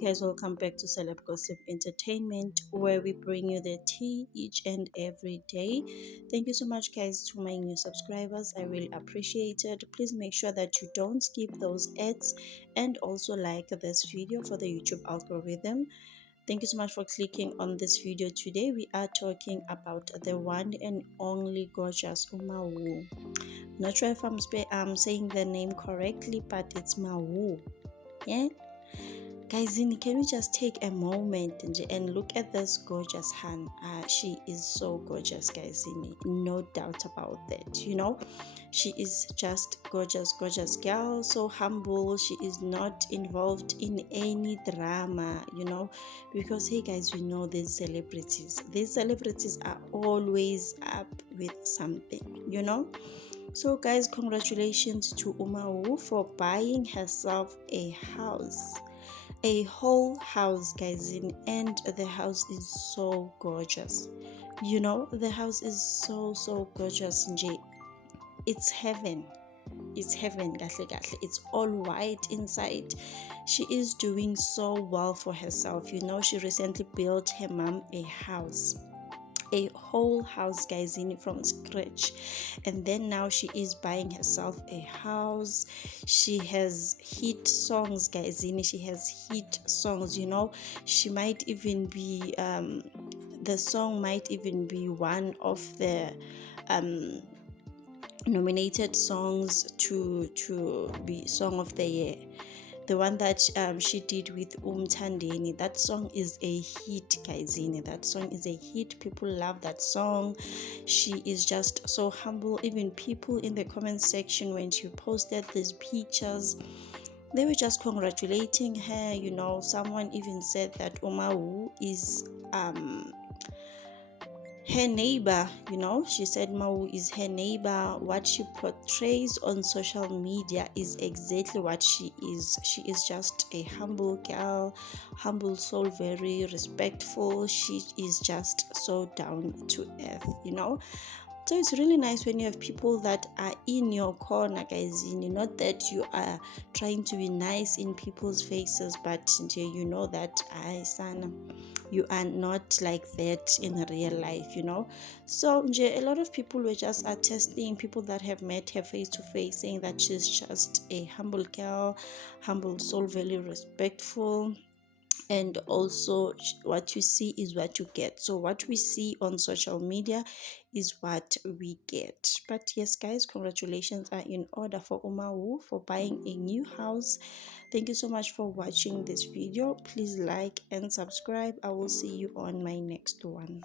guys, welcome back to Celeb Gossip Entertainment, where we bring you the tea each and every day. Thank you so much, guys, to my new subscribers. I really appreciate it. Please make sure that you don't skip those ads and also like this video for the YouTube algorithm. Thank you so much for clicking on this video. Today we are talking about the one and only gorgeous Umawu. Not sure if I'm saying the name correctly, but it's Mawu. Yeah, guys, can we just take a moment and look at this gorgeous Han? She is so gorgeous, guys. No doubt about that. She is just gorgeous girl, so humble. She is not involved in any drama, because hey guys, we know these celebrities are always up with something. So guys, congratulations to Umawu for buying herself a house, a whole house, guys, and the house is so gorgeous. The house is so gorgeous. It's heaven. It's heaven, gahle gahle. It's all white inside. She is doing so well for herself. She recently built her mom a house, a whole house, guys, from scratch, and then now she is buying herself a house. She has hit songs, guys. She has hit songs. She might even be the song might even be one of the nominated songs to be song of the year. The one that she did with Thandeni, that song is a hit, guys. That song is a hit. People love that song. She is just so humble. Even people in the comment section, when she posted these pictures, they were just congratulating her. Someone even said that Umawu is her neighbor. She said Mawu is her neighbor. What she portrays on social media is exactly what she is. She is just a humble girl, humble soul, very respectful. She is just so down to earth. So it's really nice when you have people that are in your corner, guys. Not that you are trying to be nice in people's faces, but you know that you are not like that in real life. So a lot of people were just attesting, people that have met her face to face, saying that she's just a humble girl, humble soul, very respectful. And also, what you see is what you get. So what we see on social media is what we get. But yes, guys, congratulations are in order for Umawu for buying a new house. Thank you so much for watching this video. Please like and subscribe. I will see you on my next one.